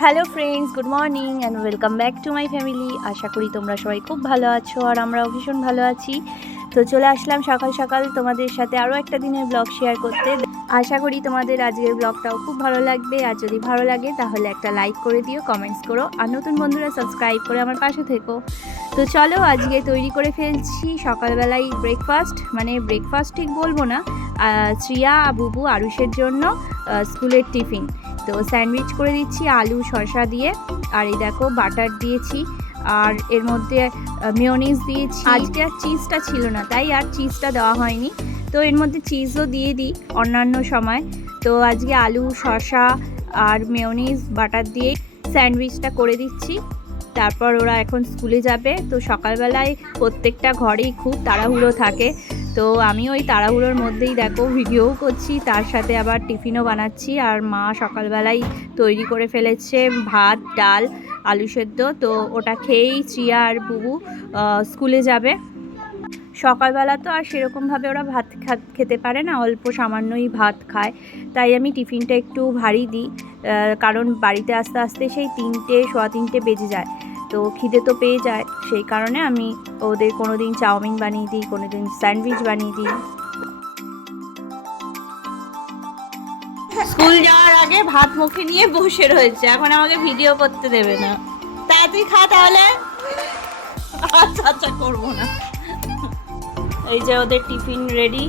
Hello friends good morning and welcome back to my family আশা করি তোমরা সবাই খুব ভালো আছো আর আমরাও ভীষণ ভালো আছি। তো চলে আসলাম সকাল সকাল তোমাদের সাথে আরও একটা দিনের ব্লগ শেয়ার করতে। আশা করি তোমাদের আজকের ব্লগটাও খুব ভালো লাগবে। আর যদি ভালো লাগে, তাহলে একটা লাইক করে দিও কমেন্টস করো। আর নতুন বন্ধুরা সাবস্ক্রাইব করে আমার পাশে থেকো। তো চলো আজকে তৈরি করে ফেলছি সকালবেলায় ব্রেকফাস্ট মানে ব্রেকফাস্ট ঠিক বলব না শ্রিয়া, বুবু, আরুষের জন্য স্কুলের টিফিন তো স্যান্ডউইচ করে দিচ্ছি আলু, শসা দিয়ে। আর এই দেখো বাটার দিয়েছি। আর এর মধ্যে মিওনিজ দিয়েছি। আজকে আর চিজটা ছিল না, তাই আর চিজটা দেওয়া হয়নি। তো এর মধ্যে চিজও দিয়ে দিই অন্যান্য সময়। তো আজকে আলু, শসা আর মেয়নিজ বাটার দিয়ে স্যান্ডউইচটা করে দিচ্ছি। তারপর ওরা এখন স্কুলে যাবে। তো সকালবেলায় প্রত্যেকটা ঘরেই খুব তাড়াহুড়ো থাকে। তো আমি ওই তাড়াহুড়োর মধ্যেই দেখো ভিডিও করছি, তার সাথে আবার টিফিনও বানাচ্ছি আর মা সকালবেলায় তৈরি করে ফেলেছে ভাত, ডাল, আলু সেদ্ধ, তো ওটা খেয়েই চিয়া আর বুবু স্কুলে যাবে। সকালবেলা তো আর সেরকমভাবে ওরা ভাত খেতে পারে না, অল্প সামান্যই ভাত খায়। তাই আমি টিফিনটা একটু ভারী দিই কারণ বাড়িতে আসতে আসতে সেই তিনটে, সোয়া তিনটে বেজে যায়। তো খিদে তো পেয়ে যায়। সেই কারণে আমি ওদের কোনো দিন চাউমিন বানিয়ে দিই কোনো দিন স্যান্ডউইচ বানিয়ে দিই। স্কুল যাওয়ার আগে ভাত মুখে নিয়ে বসে রয়েছে, এখন আমাকে ভিডিও করতে দেবে না। তাড়াতাড়ি খা তাহলে। আচ্ছা আচ্ছা করব না। এই যে ওদের টিফিন রেডি।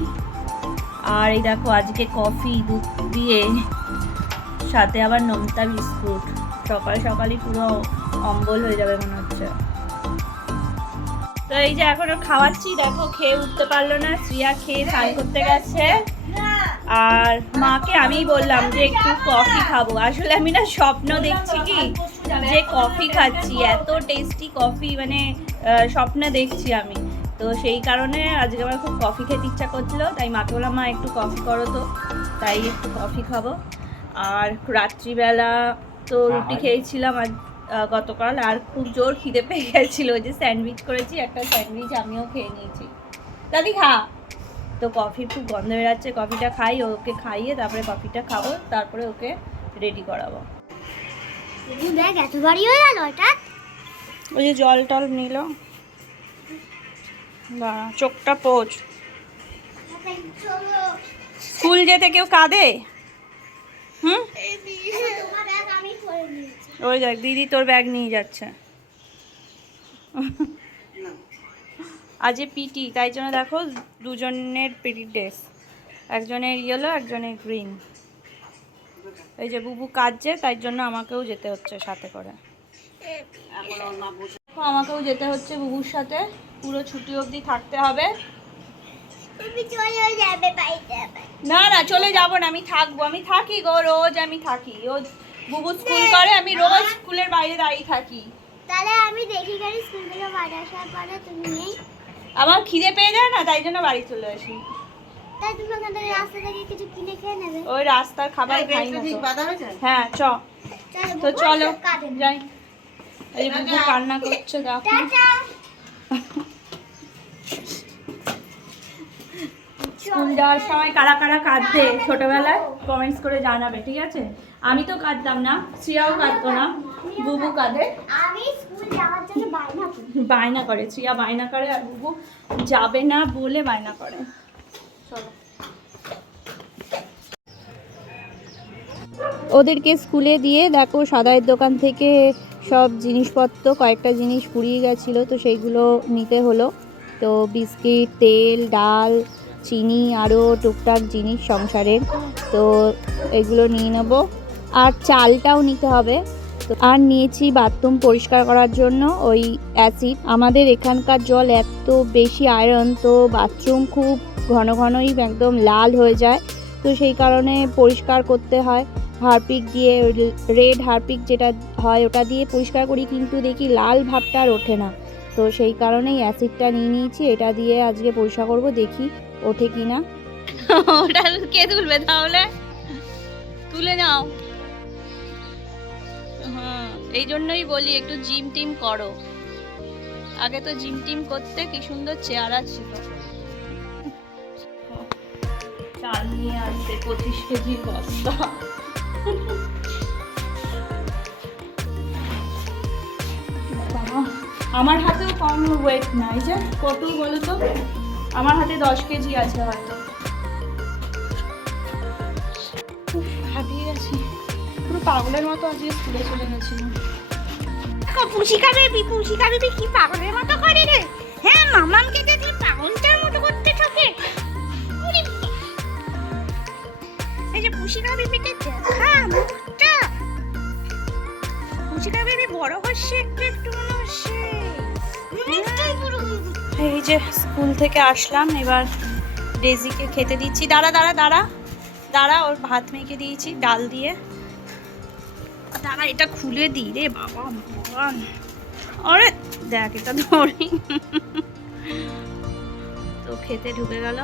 আর এই দেখো, আজকে কফি, দুধ দিয়ে, সাথে আবার নোনতা বিস্কুট। সকাল সকালই পুরো অম্বল হয়ে যাবে মনে হচ্ছে। তো এই যে এখন খাওয়াচ্ছি দেখো খেয়ে উঠতে পারল না শ্রিয়া খেয়ে স্নান করতে গেছে। আর মাকে আমি বললাম যে একটু কফি খাব। আসলে আমি না স্বপ্ন দেখছি কি যে কফি খাচ্ছি এত টেস্টি কফি মানে স্বপ্নে দেখছি আমি। তো সেই কারণে আজকে আমার খুব কফি খেতে ইচ্ছা করছিল তাই মাকে বললাম মা একটু কফি করো তো। তাই একটু কফি খাব। আর রাত্রিবেলা তো রুটি খেয়েছিলাম আহ, গতকাল আর খুব জোর খিদে পেয়ে গেছিল ওই যে স্যান্ডউইচ করেছি একটা স্যান্ডউইচ আমিও খেয়ে নিয়েছি। দাদি খা। তো কফি খুব গন্ধ বেরাচ্ছে কফিটা খাই ওকে খাইয়ে তারপরে কফিটা খাব তারপরে ওকে রেডি করাবো। ওই যে জল টল নিল। চোখটা পোচ। স্কুল যেতে কেউ কাঁদে? হুম? ওই দেখ দিদি তোর ব্যাগ নিয়ে যাচ্ছে। আজ পিটি তাই জন্য দেখো দুজনের পিটি ড্রেস একজনের ইয়েলো একজনের গ্রিন এই যে বুবু কাজছে তাই জন্য আমাকেও যেতে হচ্ছে সাথে করে। আমাকেও যেতে হচ্ছে বুবুর সাথে। পুরো ছুটি অবধি থাকতে হবে। না না চলে যাব না আমি থাকব। আমি থাকি গো রোজ আমি থাকি। ও বুবু স্কুল করে আমি রোজ স্কুলের বাইরে দাঁড়িয়ে থাকি। তাহলে আমি দেখি গাড়ি স্কুল থেকে বাড়ি আসার পরে তুমি নেই। আমার খিদে পেয়ে যায় না তাই জন্য বাড়ি চলে আসি। তাই তুমি ওখান থেকে রাস্তা থেকে কিছু কিনে খেয়ে নেবে। ওই রাস্তার খাবার খাই না তো। হ্যাঁ চ। তো চলো যাই। এই বুবু কান্না করছে দেখো। স্কুল যাওয়ার সময় কারা কারা কাঁদতে ছোটবেলায় কমেন্টস করে জানাবে ঠিক আছে? আমি তো কাঁদতাম না শ্রিয়াও কাঁদতো না বুবু কাঁদে। আমি স্কুল যাওয়ার জন্য বায়না করি। শ্রিয়া বায়না করে আর বুবু যাবে না বলে বায়না করে। চলো। ওদেরকে স্কুলে দিয়ে দেখো সাদাইয়ের দোকান থেকে সব জিনিসপত্র কয়েকটা জিনিস ফুরিয়ে গেছিল তো সেইগুলো নিতে হলো। তো বিস্কিট তেল ডাল চিনি আরও টুকটাক জিনিস সংসারের। তো এগুলো নিয়ে নেব। আর চালটাও নিতে হবে। আর নিয়েছি বাথরুম পরিষ্কার করার জন্য ওই অ্যাসিড আমাদের এখানকার জল এত বেশি আয়রন তো বাথরুম খুব ঘন ঘনই একদম লাল হয়ে যায়। তো সেই কারণে পরিষ্কার করতে হয়। হারপিক দিয়ে রেড হারপিক যেটা হয় ওটা দিয়ে পরিষ্কার করি, কিন্তু দেখি লাল ভাবটা আর ওঠে না। তো সেই কারণেই অ্যাসিডটা নিয়ে নিয়েছি, এটা দিয়ে আজকে পরিষ্কার করব, দেখি ওঠে কি না ওটা কে তুলবে তাহলে? তুলে নাও। এই জন্যই বলি একটু জিম টিম করো। আগে তো জিম টিম করতে কি সুন্দর চেহারা ছিল। চাল নিয়ে আসতে পঁচিশ কেজি আমার হাতেও কম ওয়েট নাই যে কত বলো তো? আমার হাতে দশ কেজি আছে হয়তো। ভাবিয়ে আছি পাগলের মতো আজকে স্কুলে চলে গেছিলাম পুষিকা বেবি পুষিকা বেবি কি পাগলের মতো করে রে? হ্যাঁ মামামকে তুই পাগলটার মতো করতে থাকে। এই যে পুষিকা বেবিকে দেখা মুখটা। পুষিকা বেবি বড় হচ্ছে একটু একটু মনে হচ্ছে। এই যে স্কুল থেকে আসলাম এবার ডেজিকে খেতে দিচ্ছি। দাঁড়া দাঁড়া দাঁড়া। দাঁড়া ওর ভাত মেখে দিয়েছি ডাল দিয়ে। দাঁড়া এটা খুলে দিই রে বাবা, ভগবান। আরে, দেখ, এটা ধরি। তো খেতে ঢুকে গেল,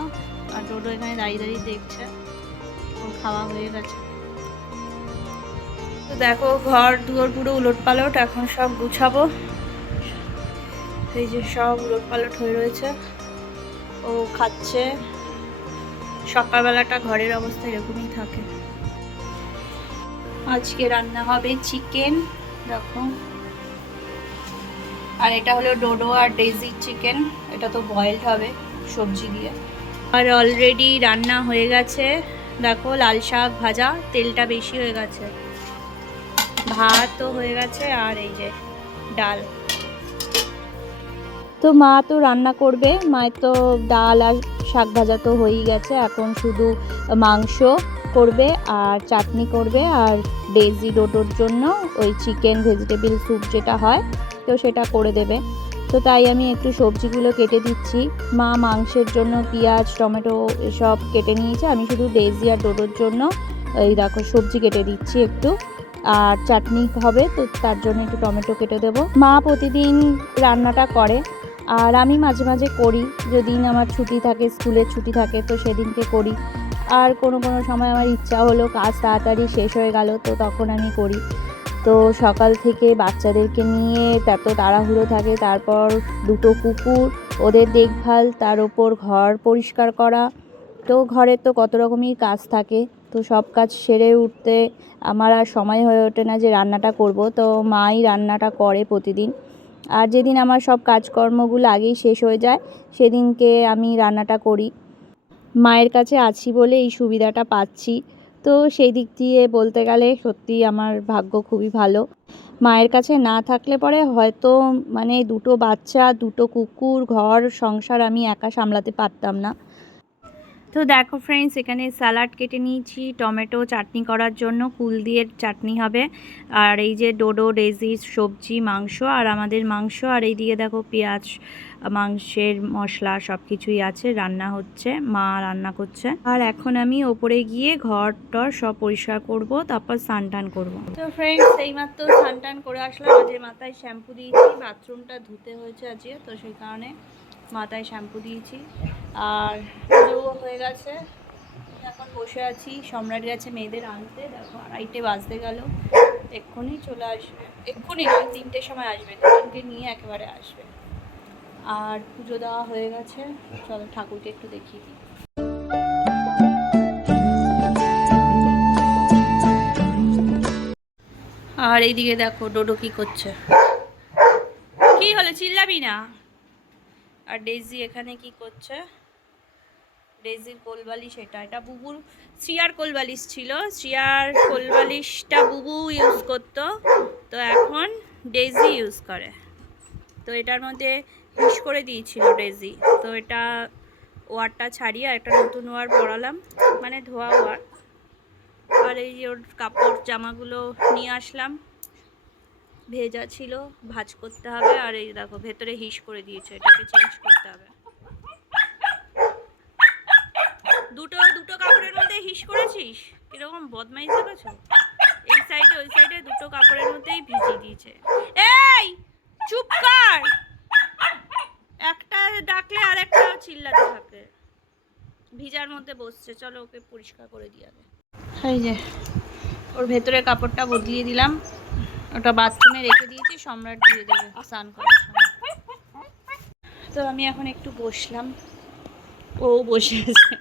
আর টোটো এখানে দাঁড়িয়ে দাঁড়িয়ে দেখছে। ওর খাওয়া হয়ে গেছে। তো দেখো, ঘর, দুয়ার পুরো উলট পালট এখন সব গুছাবো। এই যে সব উলট পালট হয়ে রয়েছে। ও খাচ্ছে। সকালবেলাটা ঘরের অবস্থা এরকমই থাকে। আজকে রান্না হবে চিকেন দেখো। আর এটা হলো ডোডো আর ডেজি চিকেন এটা তো বয়েলড হবে সবজি দিয়ে। আর অলরেডি রান্না হয়ে গেছে। দেখো, লাল শাক ভাজা, তেলটা বেশি হয়ে গেছে। ভাতও হয়ে গেছে, আর এই যে ডাল। তো মা তো রান্না করবে, মায়ের তো ডাল আর শাক ভাজা তো হয়েই গেছে। এখন শুধু মাংস করবে আর চাটনি করবে আর ডেজি ডোটোর জন্য ওই চিকেন ভেজিটেবিল স্যুপ যেটা হয়, তো সেটা করে দেবে। তো তাই আমি একটু সবজিগুলো কেটে দিচ্ছি। মা মাংসের জন্য পেঁয়াজ, টমেটো এসব কেটে নিয়েছে। আমি শুধু ডেজি আর ডোটোর জন্য এই দেখো সবজি কেটে দিচ্ছি একটু। আর চাটনি হবে, তো তার জন্য একটু টমেটো কেটে দেবো। মা প্রতিদিন রান্নাটা করে আর আমি মাঝে মাঝে করি। যেদিন আমার ছুটি থাকে স্কুলের ছুটি থাকে, তো সেদিনকে করি। আর কোনো কোনো সময় আমার ইচ্ছা হলো কাজ তাড়াতাড়ি শেষ হয়ে গেল, তো তখন আমি করি। তো সকাল থেকে বাচ্চাদেরকে নিয়ে এত তাড়াহুড়ো থাকে, তারপর দুটো কুকুর, ওদের দেখভাল, তার ওপর ঘর পরিষ্কার করা। তো ঘরের তো কত রকমই কাজ থাকে, তো সব কাজ সেরে উঠতে আমার আর সময় হয়ে ওঠে না যে রান্নাটা করব। তো মাই রান্নাটা করে প্রতিদিন। আর যেদিন আমার সব কাজকর্মগুলো আগেই শেষ হয়ে যায়, সেদিনকে আমি রান্নাটা করি। মায়ের কাছে আছি বলে এই সুবিধাটা পাচ্ছি। তো সেই দিক দিয়ে বলতে গেলে সত্যি আমার ভাগ্য খুবই ভালো। মায়ের কাছে না থাকলে পরে হয়তো মানে দুটো বাচ্চা, দুটো কুকুর, ঘর, সংসার আমি একা সামলাতে পারতাম না। তো দেখো ফ্রেন্ডস এখানে স্যালাড কেটে নিয়েছি, টমেটো চাটনি করার জন্য, কুল দিয়ে চাটনি হবে। আর এই যে ডোডো ডেজি সবজি, মাংস, আর আমাদের মাংস, আর এইদিকে দেখো পেঁয়াজ, মাংসের মশলা সব কিছুই আছে, রান্না হচ্ছে, মা রান্না করছে। আর এখন আমি ওপরে গিয়ে ঘর টর সব পরিষ্কার করব, তারপর স্নান টান করব। তো ফ্রেন্ডস এইমাত্র স্নান টান করে আসলাম আজকে মাথায় শ্যাম্পু দিয়েছি বাথরুমটা ধুতে হয়েছে আজকে, তো সেই কারণে মাথায় শ্যাম্পু দিয়েছি। আর পুজোও হয়ে গেছে। এখন বসে আছি। সম্রাট গেছে মেয়েদের আনতে। দেখো আড়াইটে বাজতে গেল। এক্ষুনি চলে আসবে। এক্ষুনি নয়, তিনটের সময় আসবে। দুজনকে নিয়ে একেবারে আসবে। আর পুজো দেওয়া হয়ে গেছে। চলো ঠাকুরকে একটু দেখিয়ে দিই। আর এইদিকে দেখো ডোডো কি করছে। কি হলো, চিল্লাবি না? আর ডেজি এখানে কি করছে? ডেজির কোলবালিশ এটা এটা বুবুর, শ্রিয়ার কোলবালিশ ছিল। শ্রিয়ার কোলবালিশটা বুবু ইউজ করতো। তো এখন ডেজি ইউজ করে। তো এটার মধ্যে হিস করে দিয়েছিল ডেজি তো এটা ওয়ারটা ছাড়িয়ে একটা নতুন ওয়ার পরালাম মানে ধোয়া ওয়ার। আর এই ওর কাপড় জামাগুলো নিয়ে আসলাম। ভেজা ছিল, ভাজ করতে হবে আর এই দেখো ভেতরে হিস করে দিয়েছে, এটাকে চেঞ্জ করতে হবে। দুটো দুটো কাপড়ের মধ্যে হিস করেছিস? কীরকম বদমাইশ দেখেছ এই সাইডে ওই সাইডে দুটো কাপড়ের মধ্যেই ভিজিয়ে দিয়েছে। এই, চুপ কর! একটা ডাকলে আর একটা চিল্লাতে থাকে। ভিজার মধ্যে বসছে, চলো ওকে পরিষ্কার করে দিয়ে আগে এই যে, ওর ভেতরে কাপড়টা বদলিয়ে দিলাম। ওটা বাথরুমে রেখে দিয়েছি, সম্রাট দিয়ে দেবে স্নান করার সময়। তো আমি এখন একটু বসলাম। ও বসে আছে।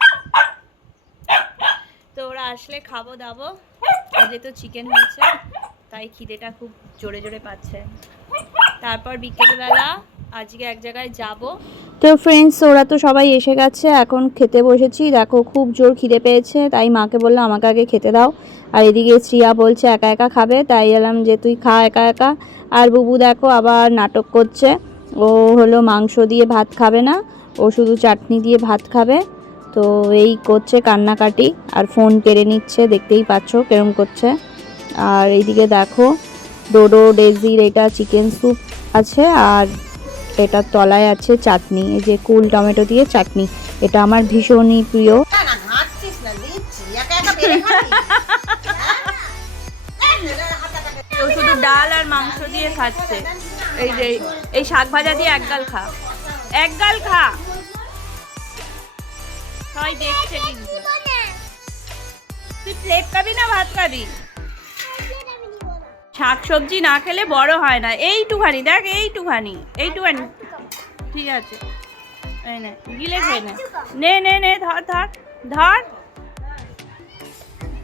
তো ওরা আসলে খাব দাবো। আজকে তো চিকেন হয়েছে, তাই খিদেটা খুব জোরে জোরে পাচ্ছে। তারপর বিকেলবেলা আজকে এক জায়গায় যাব। তো ফ্রেন্ডস ওরা তো সবাই এসে গেছে, এখন খেতে বসেছি। দেখো, খুব জোর খিদে পেয়েছে, তাই মাকে বলল আমাকে আগে খেতে দাও। আর এদিকে শ্রিয়া বলছে, একা একা খাবে? তাই এলাম যে, তুই খা একা একা। আর বুবু দেখো আবার নাটক করছে। ও হলো মাংস দিয়ে ভাত খাবে না, ও শুধু চাটনি দিয়ে ভাত খাবে। তো এই করছে কান্নাকাটি, আর ফোন কেড়ে নিচ্ছে, দেখতেই পাচ্ছ কেরম করছে। আর এইদিকে দেখো, ডোডো, ডেজির, এটা চিকেন স্যুপ আছে, আর এটার তলায় আছে চাটনি এই যে কুল টমেটো দিয়ে চাটনি। এটা আমার ভীষণই প্রিয়। শুধু ডাল আর মাংস দিয়ে খাচ্ছে। এই যে এই শাক ভাজা দিয়ে এক গাল খা। এক গাল খা। সবাই দেখছে কিন্তু। তুই প্লেট খাবি না ভাত খাবি? শাক সবজি না খেলে বড় হয় না। এইটুখানি, দেখ এইটুখানি এইটুখানি। ঠিক আছে। গিলে খেয়ে নে নে নে, ধর ধর ধর।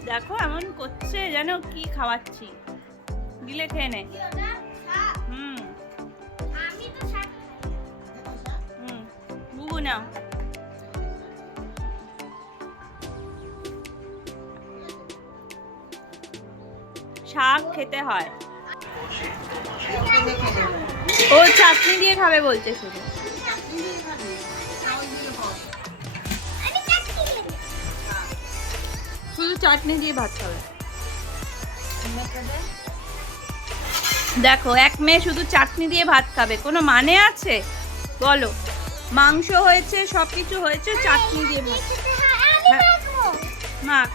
দেখো এমন করছে যেন কি খাওয়াচ্ছি। গিলে খেয়ে নে। হুম। হুম, বুবু নাও। শাক খেতে হয়। ও চাটনি দিয়ে খাবে বলছে শুধু। শুধু চাটনি দিয়ে ভাত খাবে। দেখো এক মেয়ে শুধু চাটনি দিয়ে ভাত খাবে। কোনো মানে আছে? বলো। মাংস হয়েছে সব কিছু হয়েছে চাটনি দিয়ে ভাত। মাখ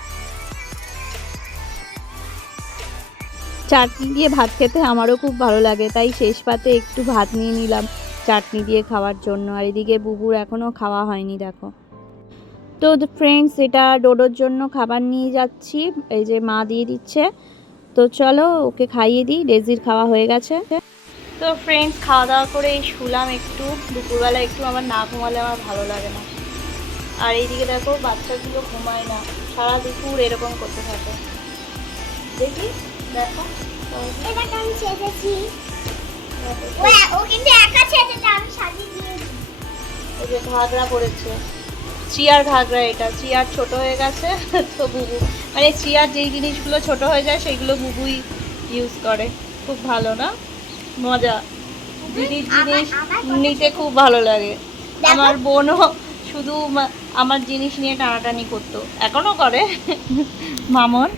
চাটনি দিয়ে ভাত খেতে আমারও খুব ভালো লাগে, তাই শেষ পাতে একটু ভাত নিয়ে নিলাম চাটনি দিয়ে খাওয়ার জন্য। আর এদিকে বুবুর এখনও খাওয়া হয়নি, দেখো। তো ফ্রেন্ডস এটা ডোডোর জন্য খাবার নিয়ে যাচ্ছি, এই যে মা দিয়ে দিচ্ছে। তো চলো ওকে খাইয়ে দিই, ডেজির খাওয়া হয়ে গেছে। তো ফ্রেন্ডস খাওয়া দাওয়া করে শুলাম একটু, দুপুরবেলা একটু আমার না ঘুমালে আমার ভালো লাগে না। আর এইদিকে দেখো, বাচ্চাগুলো ঘুমায় না, সারা দুপুর এরকম করতে থাকে। দেখি। দেখো ও কিন্তু একা ছেড়েছে আমি সাজিয়ে দিয়েছি। এই যে ঘাগরা পড়েছে। চিয়ার ঘাগরা এটা। চিয়ার ছোট হয়ে গেছে তো বুবু। মানে চিয়ার যেই জিনিসগুলো ছোট হয়ে যায় সেগুলো বুবুই ইউজ করে। খুব ভালো না? মজা। জিনিস জিনিস নিতে খুব ভালো লাগে। আমার বোনও শুধু আমার জিনিস নিয়ে টানাটানি করতো। এখনও করে। মামন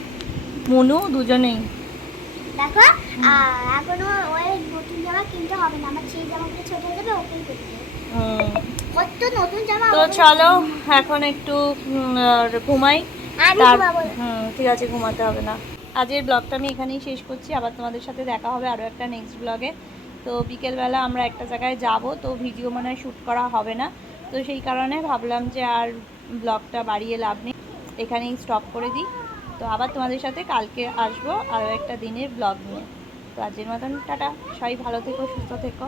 মনু দুজনেই। দেখো এখনও ওই নতুন জামা কিনতে হবে না আমার সেই জামাগুলো ছোট হয়ে যাবে ওপেন করতে কত নতুন জামা তো চলো এখন একটু ঘুমাই। ঠিক আছে ঘুমাতে হবে না। আজকের ব্লগটা আমি এখানেই শেষ করছি আবার তোমাদের সাথে দেখা হবে আরও একটা নেক্সট ব্লগে তো বিকেলবেলা আমরা একটা জায়গায় যাব তো ভিডিও মনে শ্যুট করা হবে না। তো সেই কারণে ভাবলাম যে আর ব্লগটা বাড়িয়ে লাভ নেই। এখানেই স্টপ করে দিই। তো আবার তোমাদের সাথে কালকে আসব আরও একটা দিনের ব্লগ নিয়ে। তো আজকের মতন টাটা, সবাই ভালো থেকো, সুস্থ থেকো।